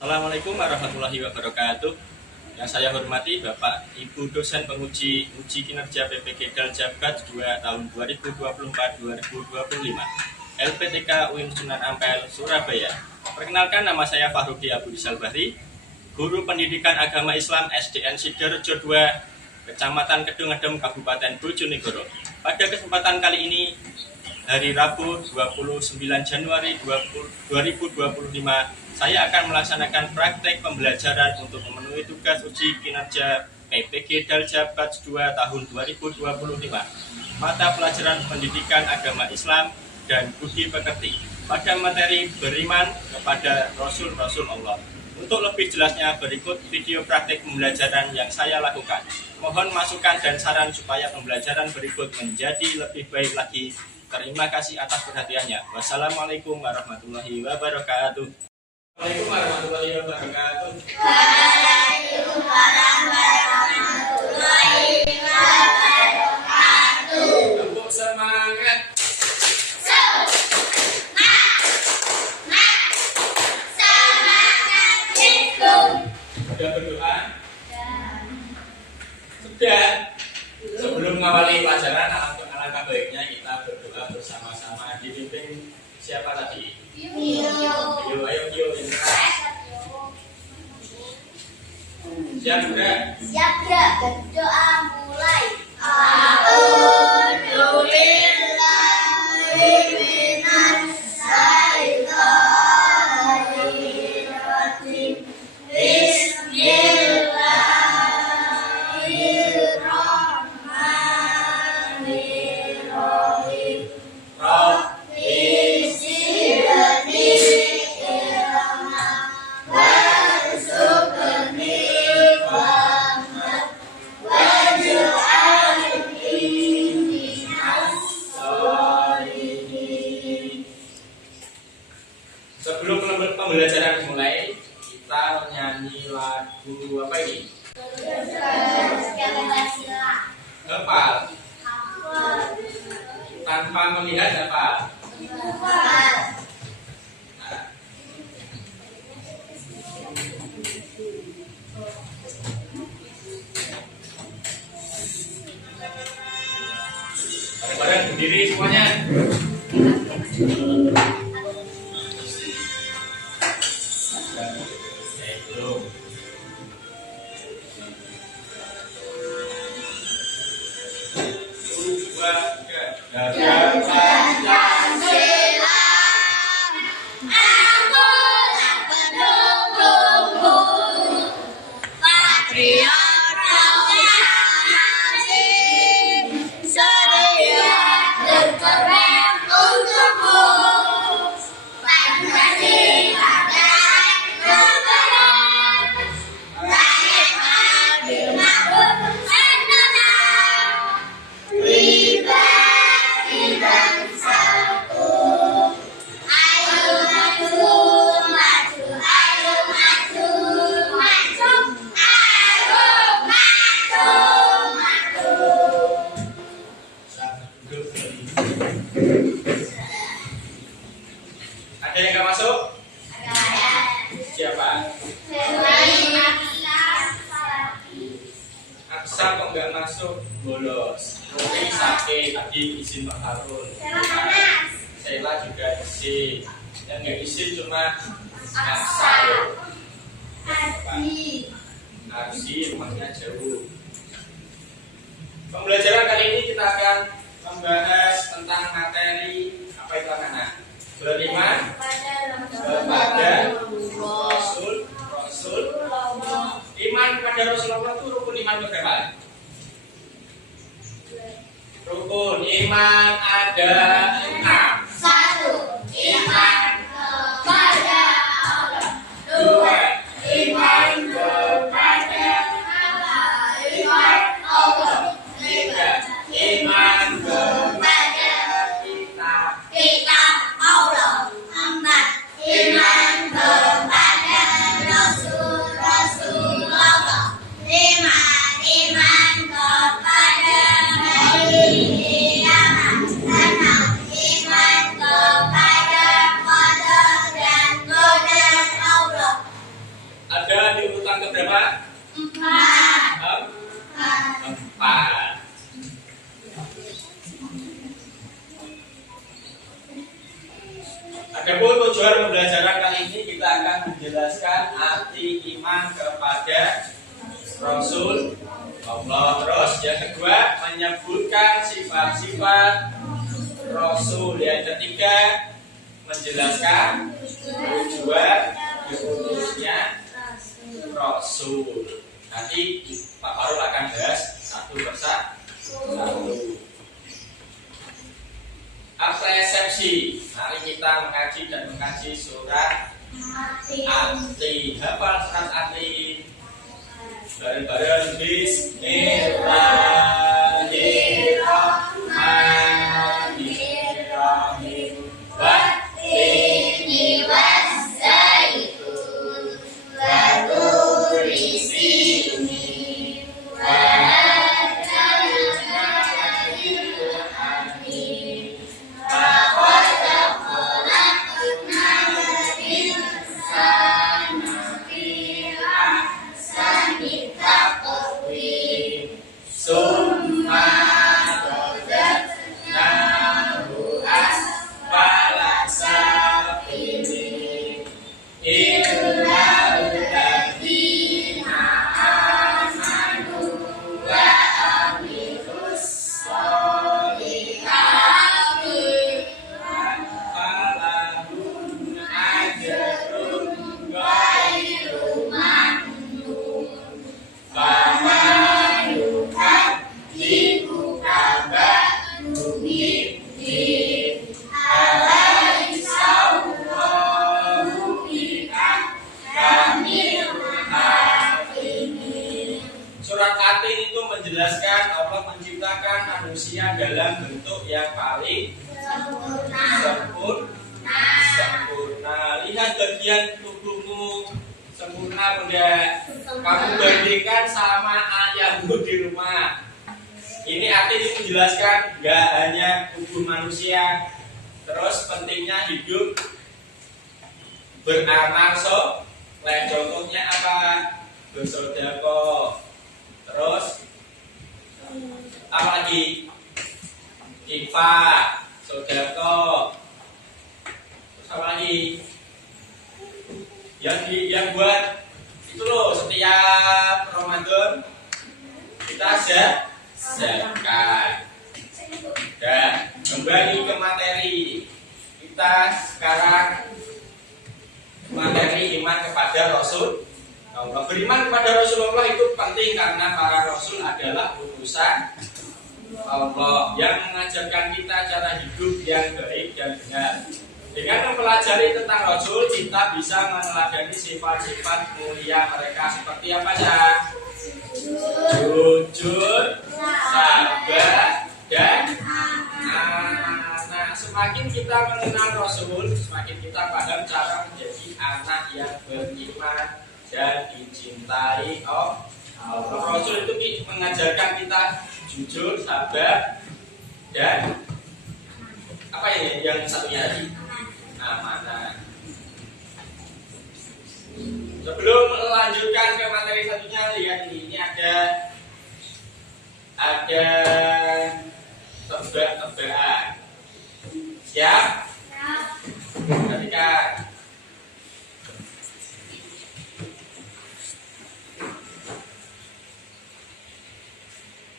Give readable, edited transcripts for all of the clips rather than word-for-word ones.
Assalamualaikum warahmatullahi wabarakatuh. Yang saya hormati Bapak Ibu dosen penguji uji kinerja PPG Daljabkat 2 tahun 2024-2025 LPTK UIN Sunan Ampel, Surabaya. Perkenalkan, nama saya Fahruki Abu Rizal Bahri, Guru Pendidikan Agama Islam SDN Sidorejo 2, Kecamatan Kedungedem, Kabupaten Bojonegoro. Pada kesempatan kali ini, hari Rabu 29 Januari 2025, saya akan melaksanakan praktek pembelajaran untuk memenuhi tugas uji kinerja PPG Daljabkat 2 tahun 2025, mata pelajaran pendidikan agama Islam dan budi pekerti pada materi beriman kepada Rasul-Rasul Allah. Untuk lebih jelasnya, berikut video praktek pembelajaran yang saya lakukan. Mohon masukan dan saran supaya pembelajaran berikut menjadi lebih baik lagi. Terima kasih atas perhatiannya. Wassalamualaikum warahmatullahi wabarakatuh. Waalaikumsalam warahmatullahi wabarakatuh. Waalaikumsalam warahmatullahi wabarakatuh. Tepuk semangat. Semangat itu. Sudah berdoa? Sudah. Sebelum mengawali pelajaran, alangkah baiknya kita berdoa bersama-sama. Dipimpin siapa tadi? Ayo, siap juga? Siap ya, berdoa mulai. Sebelum pembelajaran dimulai, kita nyanyi lagu apa ini? Hafal. Tanpa melihat hafal. Nah. Bareng-bareng berdiri semuanya. Ada yang nggak masuk? Siapa? Aksa kok nggak masuk? Bolos. Mungkin sakit. Tadi izin Pak Harun. Sheila juga izin. Yang nggak izin cuma Aksa. Arsi, rumahnya jauh. Pembelajaran kali ini kita akan membahas tentang materi apa itu anak-anak? Beriman kepada Rasul. Iman kepada Rasulullah itu rukun iman berapa? Rukun iman ada 6. 1. Iman kepada Allah. 2. Iman kepada Allah. 3. Iman kepada Kitab Allah. 4. Iman kepada Rasulullah. 5. Iman kepada hari kiamat. 6. Iman urutan keberapa? 4. 4. Adapun tujuan pembelajaran kali ini kita akan menjelaskan arti iman kepada Rasul Allah. Terus yang kedua menyebutkan sifat-sifat Rasul. Yang ketiga menjelaskan tujuan diutusnya Rasul. Nanti Pak Farul akan bahas satu persatu. Apresiasi. Mari kita mengkaji dan mengkaji surat Ati. Hafal surat Ati. Bareng-bareng Bismillahirrahmanirrahim. Wattini waszaitun wa turi sinin wa hadzal baladil amin. Laqad khalaqnal insana fi ahsani taqwim. Summa radadnahu asfala safilin. Illal ladzina amanu wa amilus solihati falahum ajrun ghairu mamnun. Faman yukadzibuka ba'du biddin alaysa Allahu biahkamil hakimin. Surat Atin itu menjelaskan Allah menciptakan manusia dalam bentuk yang paling sempurna. Lihat bagian tubuhmu sempurna bunda. Kamu bandingkan sama ayahmu di rumah. Ini artinya menjelaskan gak hanya tubuh manusia, terus pentingnya hidup beramal soleh. Contohnya apa? Bersedekah. Terus apa lagi? Infak, sedekah. Terus apa lagi? Yang buat itu loh, setiap Ramadan kita zakat. Dan kembali ke materi kita sekarang, materi iman kepada Rasul Allah. Beriman kepada Rasulullah itu penting karena para Rasul adalah utusan Allah yang mengajarkan kita cara hidup yang baik dan benar. Dengan mempelajari tentang Rasul, kita bisa meneladani sifat-sifat mulia mereka seperti apa ya? Jujur, sabar, dan anak. Semakin kita mengenal Rasul, semakin kita paham cara menjadi anak yang beriman dan dicintai Allah. Rasul itu mengajarkan kita jujur, sabar, dan apa ya yang satunya lagi? Amanah. Sebelum melanjutkan ke materi satunya, lihat ini ada tebak-tebakan. Siap? Ketika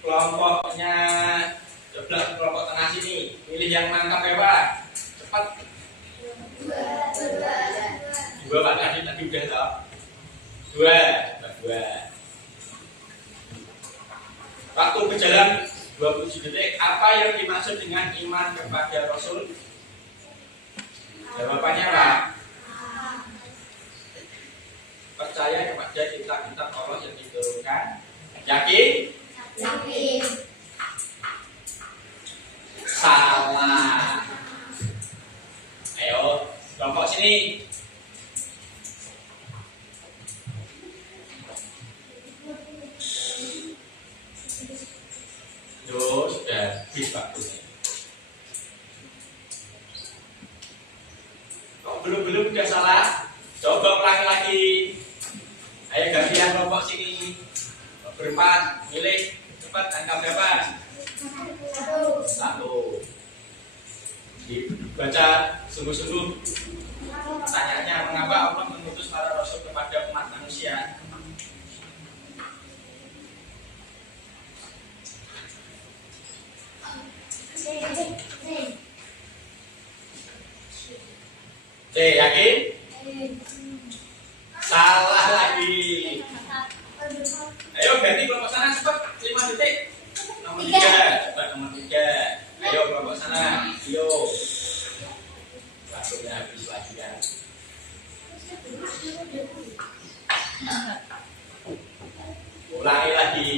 kelompoknya coba kelompok tengah sini, pilih yang mantap ya Pak. Cepat. Dua Pak tadi udah tau. Dua. Waktu berjalan 27 detik. Apa yang dimaksud dengan iman kepada Rasul? Jawabannya Pak. Percaya kepada kitab-kitab Allah yang diturunkan. Yakin? Yakin. Salah. Ayo, kelompok sini. Sudah habis waktunya. Kok belum udah salah? Coba ulangi lagi. Ayo gantian 4. Milih cepat, angka berapa? 1. Dibaca sungguh-sungguh pertanyaannya, mengapa Allah mengutus para rasul kepada umat manusia? C, yakin? Salah lagi. Ayo ganti kelompok sana cepat, 5 detik. Nomor 3, coba nomor 3. Ayo kelompok sana, ayo. Waktunya habis lagi ya. Ulangi lagi.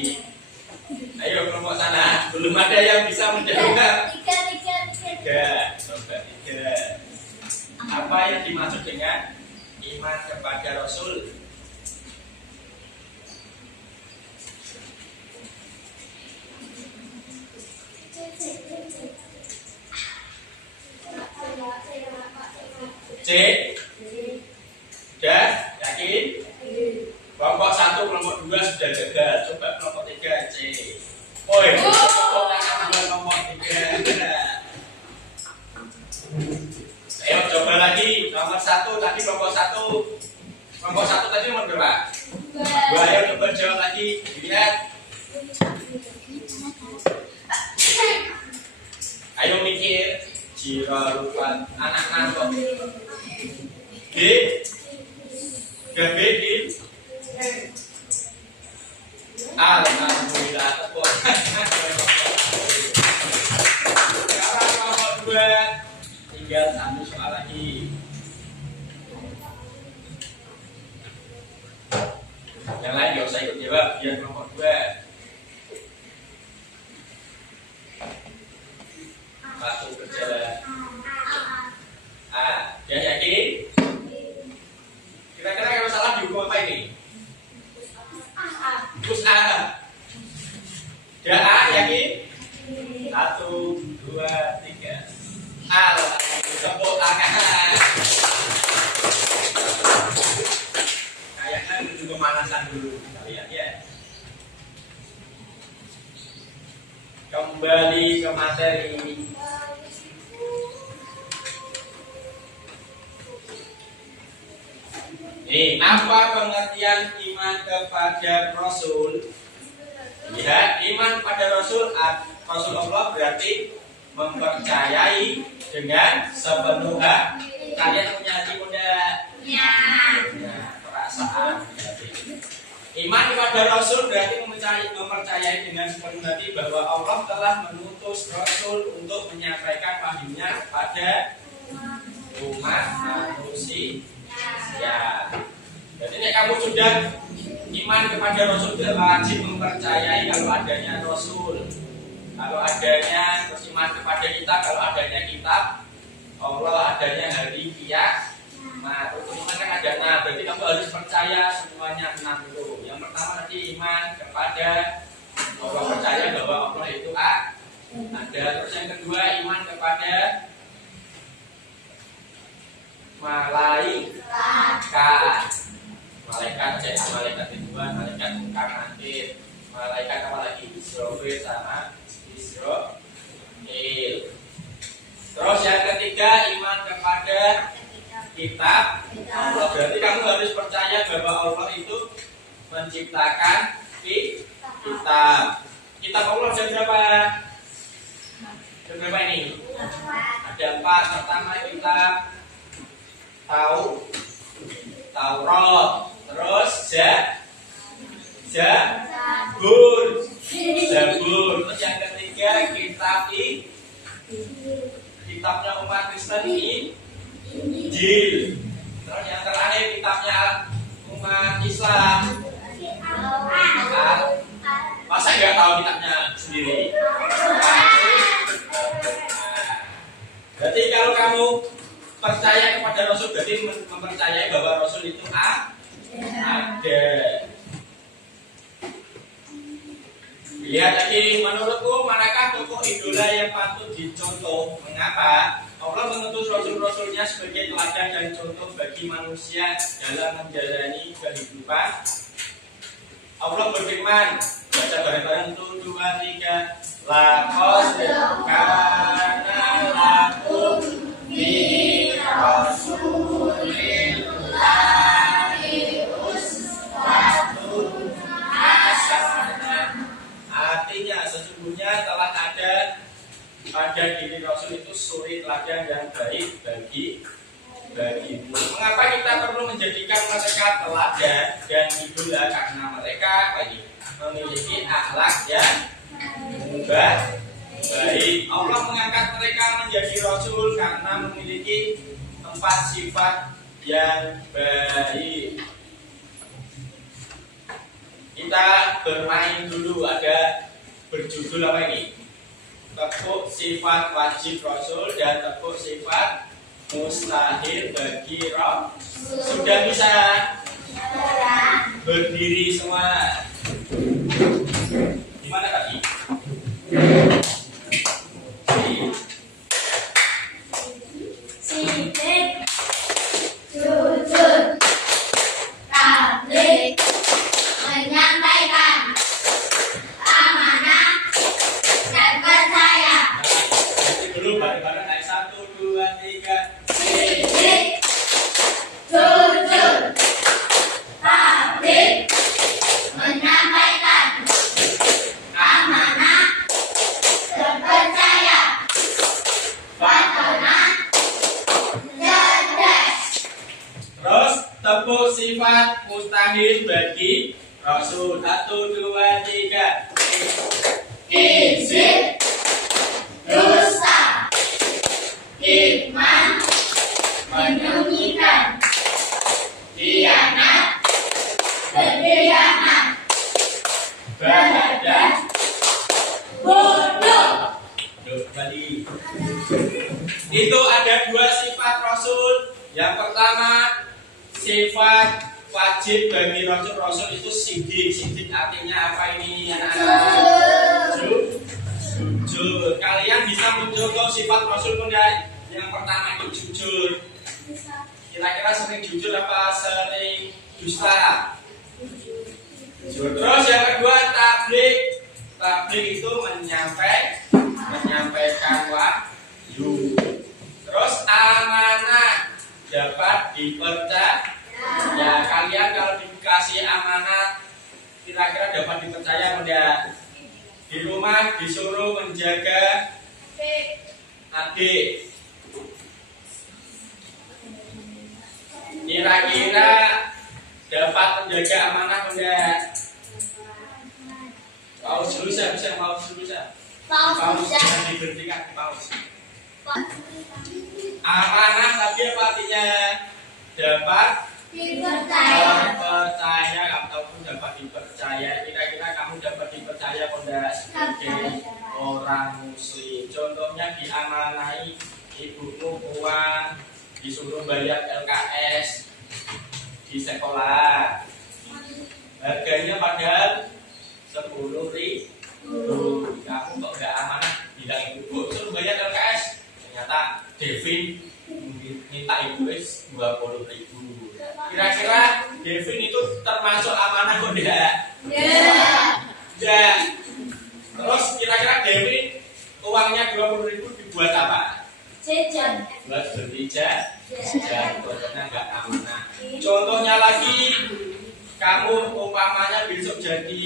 Ayo kelompok sana, belum ada yang bisa menjawab. 3, coba 3. Apa yang dimaksud dengan iman kepada Rasul? C. Sudah yakin? Kelompok 1, kelompok 2 sudah gagal. Coba kelompok 3 C. Oi, kelompok 3. Ayo coba lagi nomor 1 tadi kelompok 1. Kelompok 1 tadi nomor berapa? 2. Ayo coba jawab lagi. Lihat. Ayo mikir. Jira rupat anak nangkep. B. B. Alhamdulillah tepuk. Sekarang kelompok 2. Tinggal 1 soal lagi. Yang lain gak usah ikut jawab, biar kelompok 2. Satu berjalan. Dia yakin? Kira-kira kalau salah dihukum apa ini? Terus A. Dia A yakin? 1, 2, 3. Tepuk tangan. Kayaknya menuju pemanasan dulu. Kita lihat ya. Kembali ke materi. Apa pengertian iman kepada Rasul? Lihat, iman pada Rasul Allah berarti mempercayai dengan sepenuh hati. Kalian punya hati muda? Ya. Perasaan. Iman kepada Rasul berarti mempercayai dengan sepenuh hati bahwa Allah telah mengutus Rasul untuk menyampaikan wahyunya kepada umat manusia. Ya. Jadi kamu sudah iman kepada Rasul, wajib mempercayai kalau adanya Rasul. Kalau adanya terus iman kepada kita, kalau adanya kitab Allah, adanya hari kiamat. Terus iman kan ada 6, berarti kamu harus percaya semuanya 6 itu. Yang pertama tadi iman kepada Allah, percaya bahwa Allah itu ada. Terus yang kedua iman kepada malaikat kedua, malaikat mungkar nakir, malaikat apa lagi? Israfil sama Israil. Terus yang ketiga iman kepada kitab Allah, berarti kamu harus percaya bahwa Allah itu menciptakan kitab. Kitab Allah ada berapa? Ada berapa ini? Ada 4. Pertama kitab Taurat, terus Zabur. Terus yang ketiga kitabnya umat Kristen Injil. Terus yang terakhir kitabnya umat Islam. Masa nggak tahu kitabnya sendiri? Berarti kalau kamu percaya kepada Rasul berarti mempercayai bahwa Rasul itu ada. Lihat lagi, menurutku manakah tokoh idola yang patut dicontoh? Mengapa? Allah mengutus Rasul-Rasulnya sebagai teladan dan contoh bagi manusia dalam menjalani kehidupan. Allah berfirman baca bareng-bareng. 1, 2, 3. Laqad kana lakum fi Rasulillahi uswatun hasanah. Artinya sesungguhnya telah ada pada diri Rasul itu suri teladan yang baik bagimu. Mengapa kita perlu menjadikan mereka teladan dan idola? Karena mereka memiliki akhlak yang baik. Allah mengangkat mereka menjadi Rasul karena memiliki 4 sifat yang baik. Kita bermain dulu, ada berjudul apa ini? Tepuk sifat wajib Rasul dan tepuk sifat mustahil bagi Rasul. Sudah bisa berdiri semua. Gimana tadi? Sidik, jujur, tabligh, menyampaikan amanah dan percaya. Dulu bareng-bareng naik 1, 2, 3. Sidik, jujur, tabligh, menyampaikan amanah dan percaya. Fatona, cerdas. Terus tepuk sifat mustahil bagi Rasul. 1, 2, 3. Izin, dosa, iman, menyembunyikan, khianat, berkhianat, berhadas, bodoh. Kembali. Itu ada 2 sifat Rasul. Yang pertama sifat wajib bagi Rasul. Rasul itu sidik. Sidik artinya apa ini anak-anak? Jujur. Kalian bisa mencontoh sifat Rasul enggak? Yang pertama itu jujur. Kira-kira sering jujur apa sering dusta? Jujur. Terus yang kedua tabligh. Tabligh itu menyampaikan wahyu. Terus amanah, dapat dipercaya. Ya, kalian kalau dikasih amanah kira-kira dapat dipercaya enggak? Di rumah disuruh menjaga adik. Kira-kira dapat menjaga amanah enggak? Paus dulu bisa, paus dulu bisa. Paus jangan diberhentikan, paus. Amanah tadi apa artinya? Dapat dipercaya ataupun dapat dipercaya. Kira-kira kamu dapat dipercaya enggak sebagai orang muslim? Contohnya diamanai ibumu uang, disuruh bayar LKS di sekolah. Harganya padahal 10.000. Kamu kok gak amanah bilang ibu suruh bayar LKS, ternyata Devin minta ibu 20.000. Kira-kira Devin itu termasuk amanah kok enggak? Enggak. Terus kira-kira Devin uangnya 20.000 dibuat apa? Jajan. Buat beli jajan. Contohnya enggak amanah. Contohnya lagi, kamu umpamanya besok jadi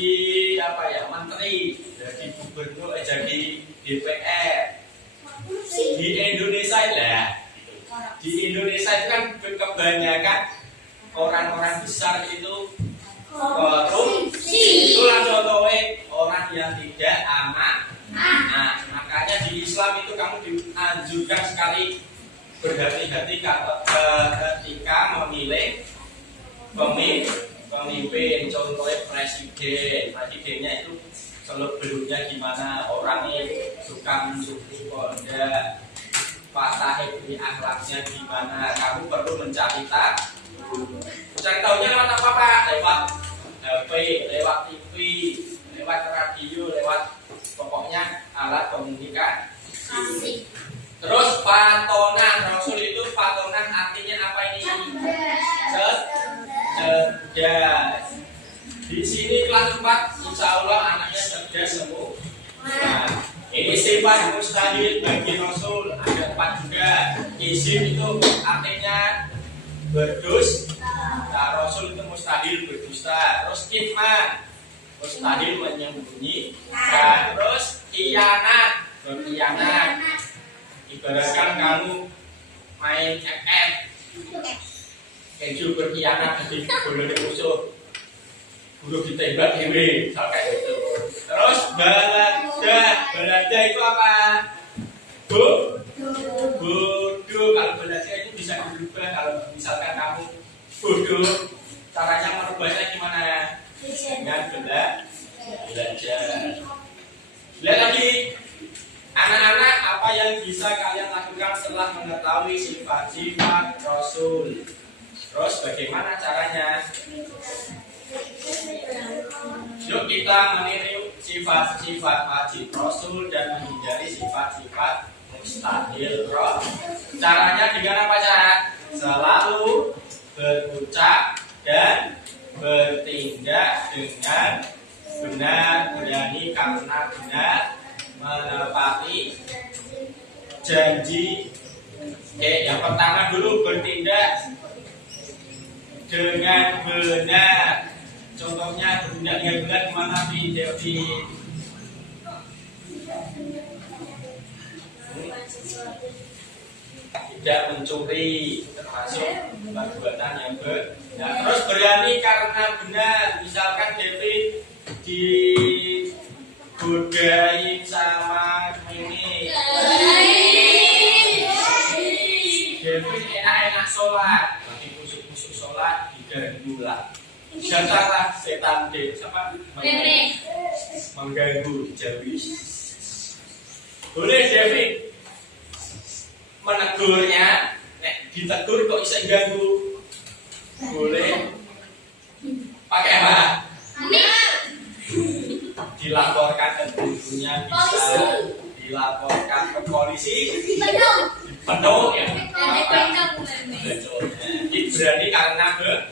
apa ya, menteri, jadi gubernur, jadi DPR di Indonesia lah. Di Indonesia itu kan kebanyakan orang-orang besar itu korupsi. Itulah contohnya orang yang tidak amanah. Nah, makanya di Islam itu kamu dianjurkan sekali berhati-hati ketika memilih pemimpin. Contohnya presidennya itu seluk-beluknya gimana, orangnya suka mensyukuri kondak, patah ini akhlaknya gimana. Kamu perlu mencari tahunya lewat apa Pak? Lewat HP, lewat TV, lewat radio, lewat pokoknya alat komunikasi. Terus patonah, Rasul itu patonah artinya apa ini? Cerdas. Di sini kelas 4 insya Allah anaknya cerdas semua. Nah, ini sifat mustahil bagi Rasul ada 4 juga. Izin itu artinya berdusta. Nah, Rasul itu mustahil berdusta. Terus kitman, mustahil menyembunyikan. Terus khianat, berkhianat. Ibaratkan kamu main FF, keju berkhianat jadi boleh musuh, guru ditembak dewe, kayak gitu. Terus balada itu apa? Bodoh. Kalau balada itu bisa berubah. Kalau misalkan kamu bodoh, caranya merubahnya gimana ya? Dengan belajar. Lihat lagi, anak-anak, apa yang bisa kalian lakukan setelah mengetahui sifat-sifat Rasul? Terus bagaimana caranya? Yuk kita meniru sifat-sifat wajib Rasul dan menghindari sifat-sifat mustahil. Caranya dengan apa cara? Selalu berucap dan bertindak dengan benar, berani karena benar, menepati janji. Oke, yang pertama dulu bertindak dengan benar. Contohnya bertindak dengan benar gimana Devi? Tidak mencuri, termasuk perbuatan yang benar. Terus berani karena benar. Misalkan Devi digodain sama ini, Devi enak-enak sholat, nanti kusuk-kusuk sholat diganggu lah. Datanglah setan siapa? Mengganggu Devi. Boleh Devi menegurnya, ditegur kok bisa ganggu. Boleh. Pakai apa? Dilaporkan ke gurunya, bisa dilaporkan ke polisi. Penuh ya. Ini berani karena benar.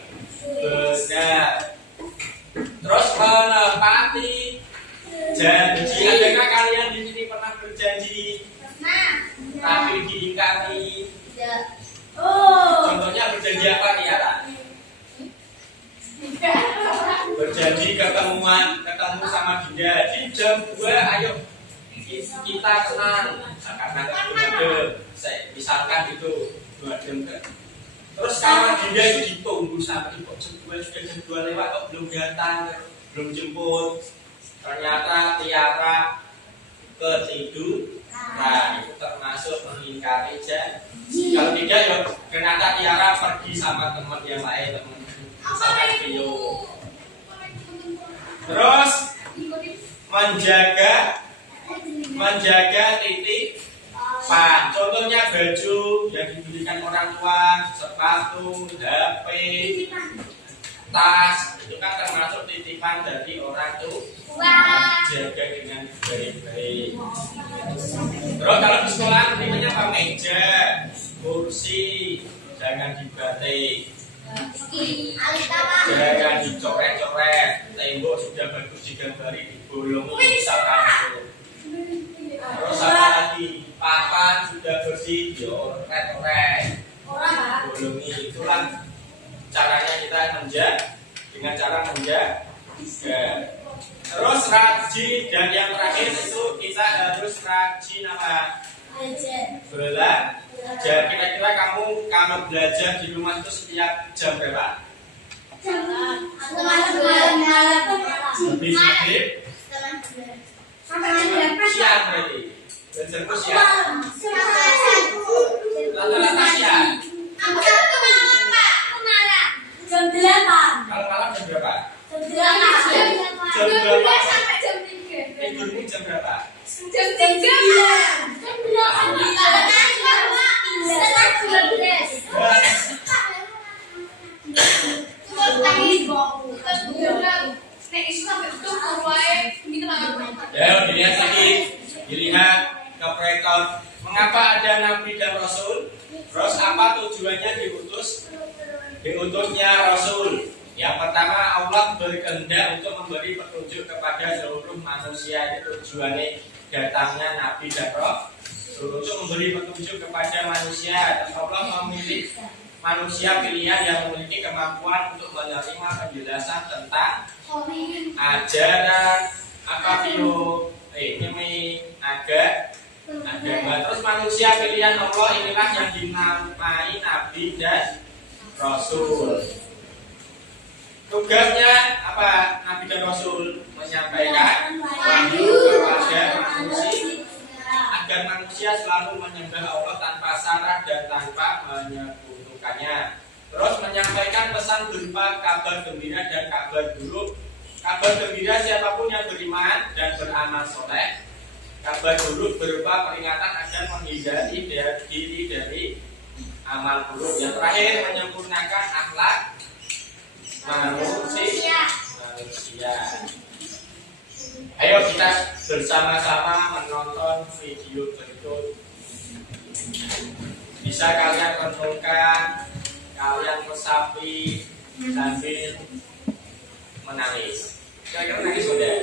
Terus menepati janji. Adakah kalian di sini pernah berjanji tapi diingkari? Contohnya berjanji apa nih ya? Berjanji ketemu sama Dinda di jam 2, ayo kita kenal. Karena misalkan itu 2 jam kan. Terus kawan Dinda itu ditunggu sampai kok jam 2 sudah jam 2 lewat kok belum datang, belum jemput. Ternyata Tiara ketiduran. Nah, itu termasuk mengingkari janji. Kalau tidak ya ternyata Tiara pergi sama teman yang lain, teman misalkan Vio. Terus menjaga titik pan. Contohnya baju yang dibelikan orang tua, sepatu, HP, tas, itu kan termasuk titipan dari orang tua. Jaga dengan baik-baik. Terus kalau di sekolah titipnya apa? Meja, kursi, jangan dibatik. Jangan dicoret-coret. Tembok sudah bagus digambari, dibolongi misalkan itu. Terus apa lagi? Papan sudah bersih, dioret-oret, bolongi. Itulah caranya kita menjaga, dengan cara menjaga. Terus rajin, dan yang terakhir itu kita harus rajin apa? Belajar. Kira-kira kamu kalau belajar di rumah itu setiap jam berapa? Habis maghrib siang berarti. Belajarku siang. Rata-rata siang. Jam 8. Kalau malam jam berapa? Jam 8. Jam berapa? Sampai jam 3. Tidurmu jam berapa? Jam 3. Jam 12. Ya, dilihat lagi, dilihat ke preton. Mengapa ada Nabi dan Rasul? Terus apa tujuannya diutusnya Rasul? Yang pertama, Allah berkehendak untuk memberi petunjuk kepada seluruh manusia. Itu tujuannya datangnya Nabi dan Rasul, untuk memberi petunjuk kepada manusia. Dan Allah memilih manusia pilihan yang memiliki kemampuan untuk menerima penjelasan tentang ajaran ini agama. Terus manusia pilihan Allah inilah yang dinamai Nabi dan Rasul. Tugasnya apa? Nabi dan Rasul menyampaikan wahyu kepada manusia agar manusia selalu menyembah Allah tanpa syarat dan tanpa menyekutukannya. Terus menyampaikan pesan berupa kabar gembira dan kabar buruk. Kabar gembira siapapun yang beriman dan beramal soleh. Kabar buruk berupa peringatan agar menghindari diri dari amal buruk. Yang terakhir, menyempurnakan akhlak manusia. Ayo kita bersama-sama menonton video berikut. Bisa kalian renungkan, kalian resapi sambil menangis. Kira-kira nangis udah?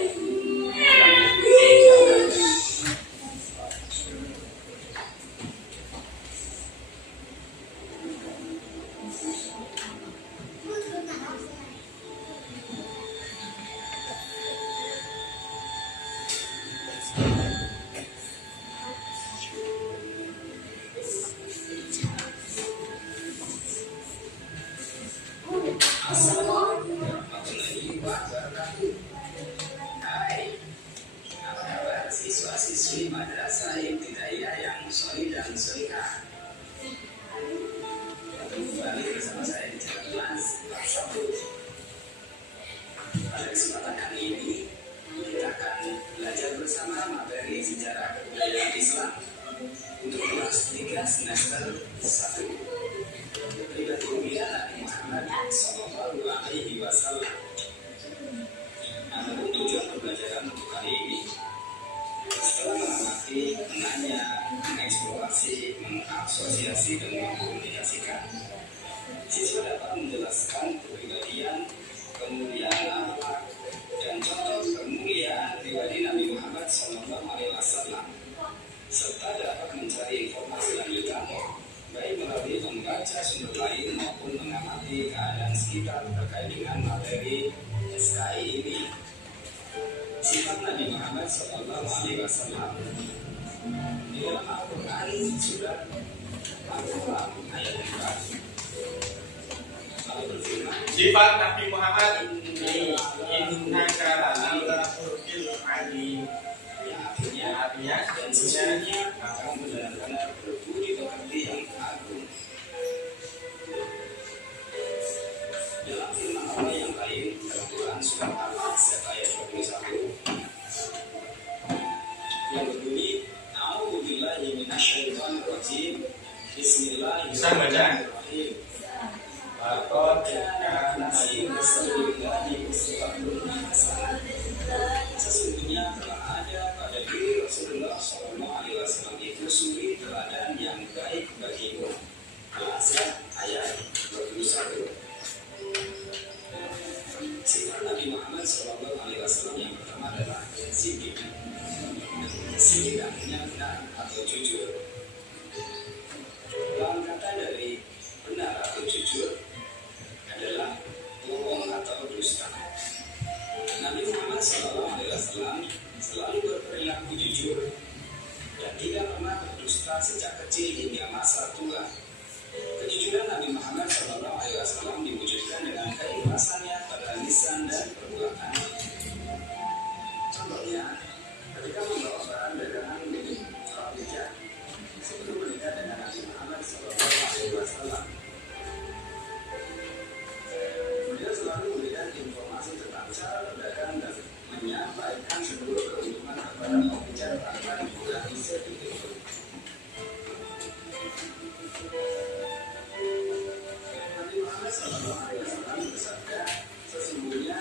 Siswa-siswi madrasah ibtidaiyah yang solih dan solihah, kembali bersama saya di channel kelas 1. Pada kesempatan kali ini kita akan belajar bersama materi sejarah kebudayaan Islam untuk kelas 3 semester 1. Pribadi mulia Nabi Muhammad Sallallahu Alaihi Wasallam. Adapun tujuan pembelajaran untuk kali ini, setelah mengamati, menanya, mengeksplorasi, mengasosiasi, dan mengkomunikasikan, siswa dapat menjelaskan kepribadian, kemuliaan akhlak, dan contoh kemuliaan pribadi Nabi Muhammad SAW, serta dapat mencari informasi lanjutan, baik melalui membaca sumber lain maupun mengamati keadaan sekitar terkait dengan materi SKI ini. Sifat Nabi Muhammad SAW di dalam Al-Quran surat Al-Quran ayat 4 Allah berfirman, sifat Nabi Muhammad ini innaka la'ala khuluqil alim, yang artinya dan sesungguhnya akan benar-benar berbudi pekerti yang agung. Dalam firman Allah yang lain dalam Quran surat Al-Ahzab ayat 21 yang berbunyi, A'udzubillahi minasyaitonir rajim. Bismillahirrahmanirrahim. Laqad kana fi rasulillahi uswatun hasanah. Sesungguhnya telah ada pada diri Rasulullah SAW itu suri teladan yang baik bagimu. Al-Ahzab ayat 21. Sifat Nabi Muhammad SAW yang pertama adalah siddiq. Siddiq artinya benar atau jujur. Dalam kata dari benar atau jujur adalah bohong atau dusta. Nabi Muhammad SAW selalu berperilaku jujur dan tidak pernah berdusta sejak kecil hingga masa tua. Kejujuran Nabi Muhammad SAW diwujudkan dengan keikhlasannya pada lisan dan perbuatan. Contohnya, ketika membawa barang dagangan milik Khadijah sebelum menikah dengan Nabi Muhammad SAW, beliau selalu memberikan informasi tentang cara berdagang dan menyampaikan seluruh keuntungan kepada pembicara agar dikurangi sedikit. Nabi Muhammad SAW bersabda, sesungguhnya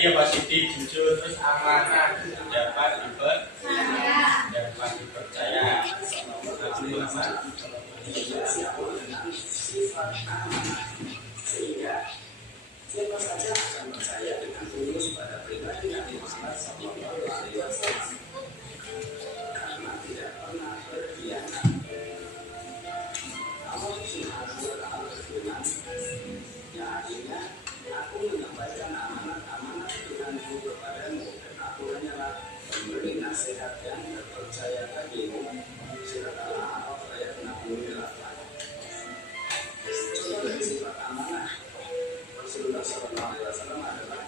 Jadi apa sih jujur terus amanah dapat dipercaya. Sifat amanah sehingga siapa saja akan percaya dengan tulus pada pribadi Nabi Muhammad SAW karena tidak pernah berkhianat. Allah Subhanahu wa Ta'ala berfirman, yang artinya aku menyampaikan amanat-amanat Tuhanku kepadamu dan aku hanyalah memberi nasihat yang terpercaya bagimu. Surat Al-A'raf ayat 68. Contoh dari sifat amanah Rasulullah SAW adalah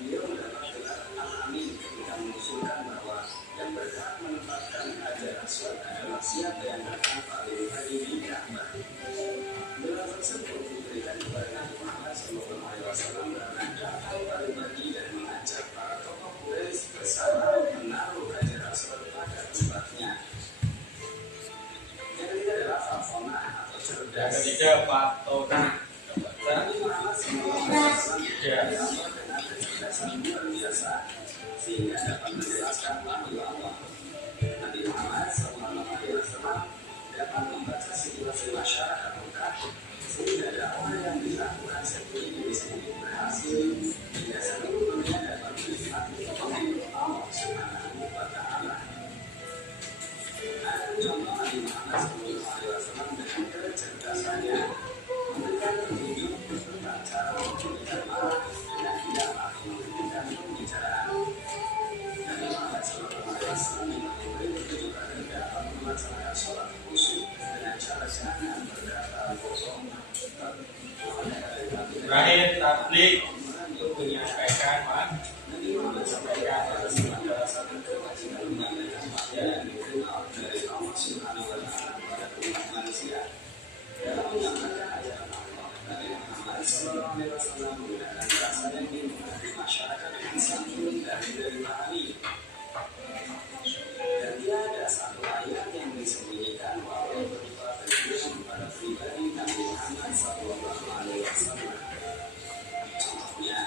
beliau mendapat gelar Al-Amin ketika mengusulkan bahwa yang berhak menempatkan Hajar Aswad adalah siapa yang datang paling pagi di Ka'bah. Gelar tersebut diberikan kepada Nabi Muhammad SAW karena datang paling pagi dan mengajak para tokoh Quraisy bersama menaruh Hajar Aswad pada tempatnya. Yang ketiga adalah Fafonah atau cerdas. Yang ketiga patona. Nabi Muhammad SAW dengan kecerdasan luar biasa sehingga dapat menjelaskan wahyu Allah. Nabi Muhammad SAW dapat membaca situasi masyarakat Mekah sehingga dakwah yang dilakukan seperti ini disebut berhasil hingga seluruh dunia dapat melihat pemilik Allah Subhanahu wa Ta'ala. Ada contoh Nabi Muhammad SAW dengan kecerdasannya memberikan petunjuk tentang cara memberikan marah dan tidak menghentikan pembicaraan. Nabi Muhammad SAW memberi petunjuk agar dapat melaksanakan sholat khusyuk dengan cara jangan berkata kosong. Terakhir tablik untuk menyampaikan Nabi Muhammad SAW adalah satu kewajiban menyampaikan wahyu yang dikenal dari Allah Subhanahu wa Ta'ala kepada umat manusia. Dalam menyampaikan ajaran Allah, Nabi Muhammad SAW menggunakan bahasa yang dimengerti masyarakat dengan santun dan dipahami. Dan tiada satu ayat yang disembunyikan walau berupa teguran pada pribadi Nabi Muhammad SAW. Contohnya,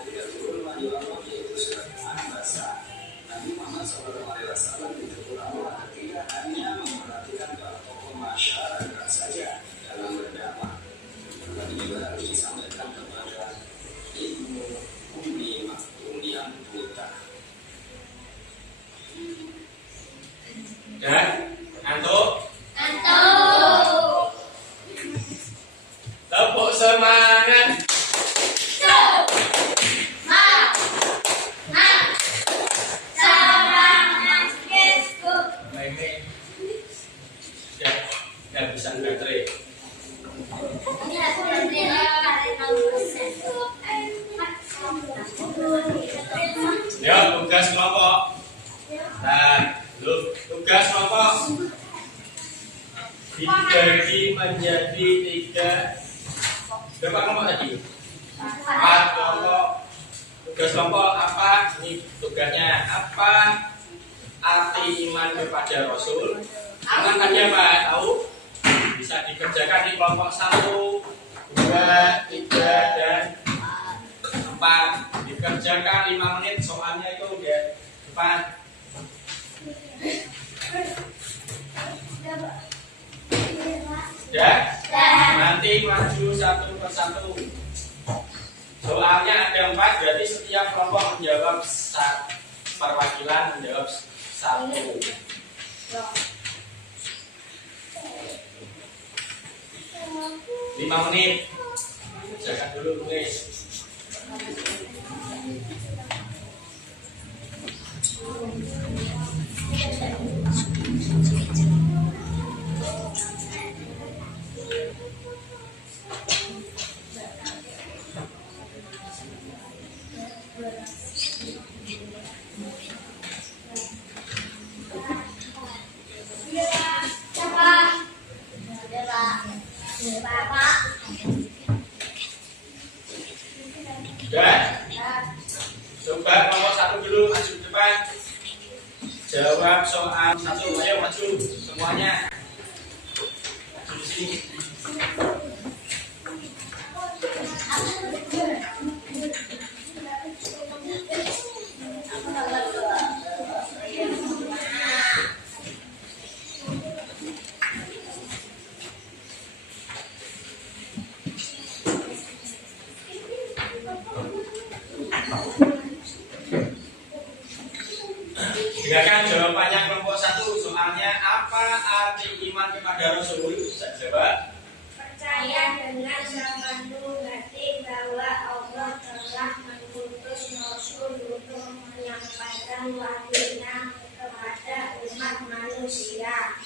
ketika turun wahyu Allah yaitu surat An-Nisa, Nabi Muhammad SAW ditegur Allah tidak hanya memperhatikan para tokoh masyarakat saja dalam berdakwah, tetapi juga harus disampaikan kepada ibu ummi maktum yang buta. dan ngantuk. Tepuk semangat. Meme. Ya, bisa baterai. Ya, tugas kelompok. Nah, tugas kelompok dibagi menjadi 3. Berapa kelompok tadi? 4 kelompok. Tugas kelompok apa? Ini tugasnya apa? Arti iman kepada Rasul. Iman tadi apa? Tahu? Bisa dikerjakan di kelompok 1, 2, 3, dan 4. Dikerjakan 5 menit. Soalnya itu ya depan. Ya? Nanti maju satu persatu. Soalnya ada 4, berarti setiap kelompok menjawab perwakilan menjawab 1. 5 menit. Jangan dulu guys. Dan coba nomor 1 dulu maju ke depan. Jawab soal 1. Ayo maju semuanya. Maju di sini. kepada Rasul? Bisa jawab. Percaya dengan sepenuh hati bahwa Allah telah mengutus Rasul untuk menyampaikan wahyunya kepada umat manusia.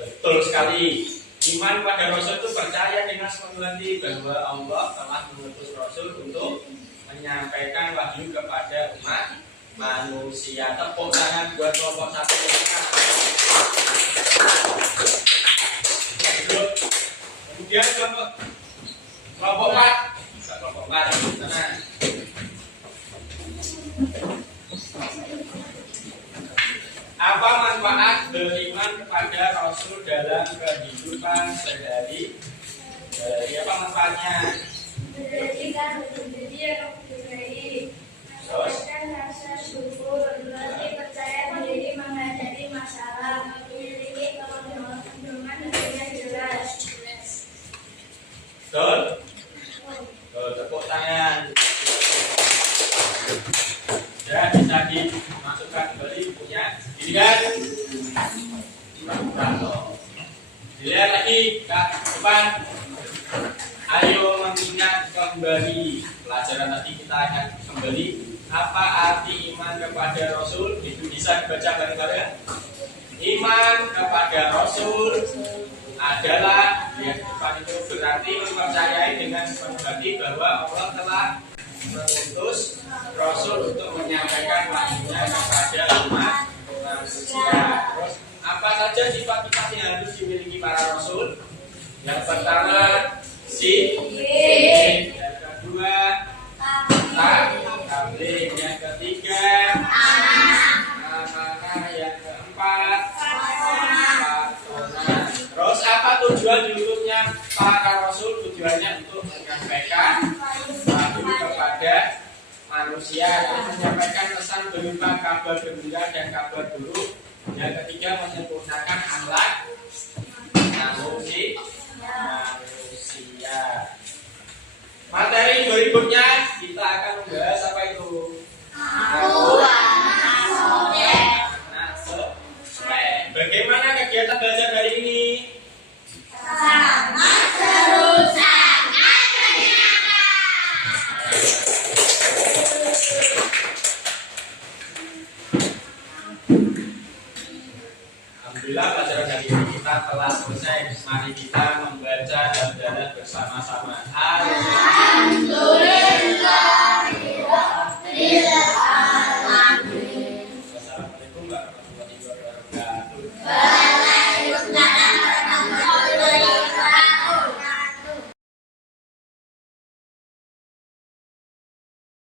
Betul sekali. Iman pada Rasul itu percaya dengan sepenuh hati bahwa Allah telah mengutus Rasul untuk menyampaikan wahyu kepada umat manusia. Tepuk tangan buat kelompok 1. Kemudian kelompok 4. Kelompok 4. Tenang. Apa manfaat beriman kepada Rasul dalam kehidupan sehari-hari? Apa manfaatnya? Menjadikan menjadi yang baik, meningkatkan rasa syukur, berarti percaya diri menghadapi masalah, memiliki kepedoman dengan jelas. Betul? Betul, tepuk tangan. Ya, bisa dimasukkan kembali bukunya. Ini kan? Dilihat lagi ke depan. Ayo mengingat kembali pelajaran tadi. Kita akan kembali apa arti iman kepada Rasul. Itu bisa dibaca bareng-bareng. Iman kepada Rasul adalah yang depan itu berarti mempercayai dengan sepenuh hati bahwa Allah telah mengutus Rasul untuk menyampaikan wahyunya kepada umat manusia. Terus apa saja sifat-sifat yang harus dimiliki para Rasul? Yang pertama yang kedua tabligh, yang ketiga amanah, yang keempat patronat. Terus apa tujuan diutusnya para Rasul? Tujuannya untuk menyampaikan wahyu kepada manusia, menyampaikan pesan berupa kabar gembira dan kabar buruk. Yang ketiga menyempurnakan akhlak manusia. Materi berikutnya kita akan membahas apa itu? Bagaimana kegiatan belajar hari ini? Sangat seru, sangat menyenangkan. Alhamdulillah pelajaran hari ini kita telah selesai. Mari kita membaca hamdalah bersama-sama. Alhamdulillah.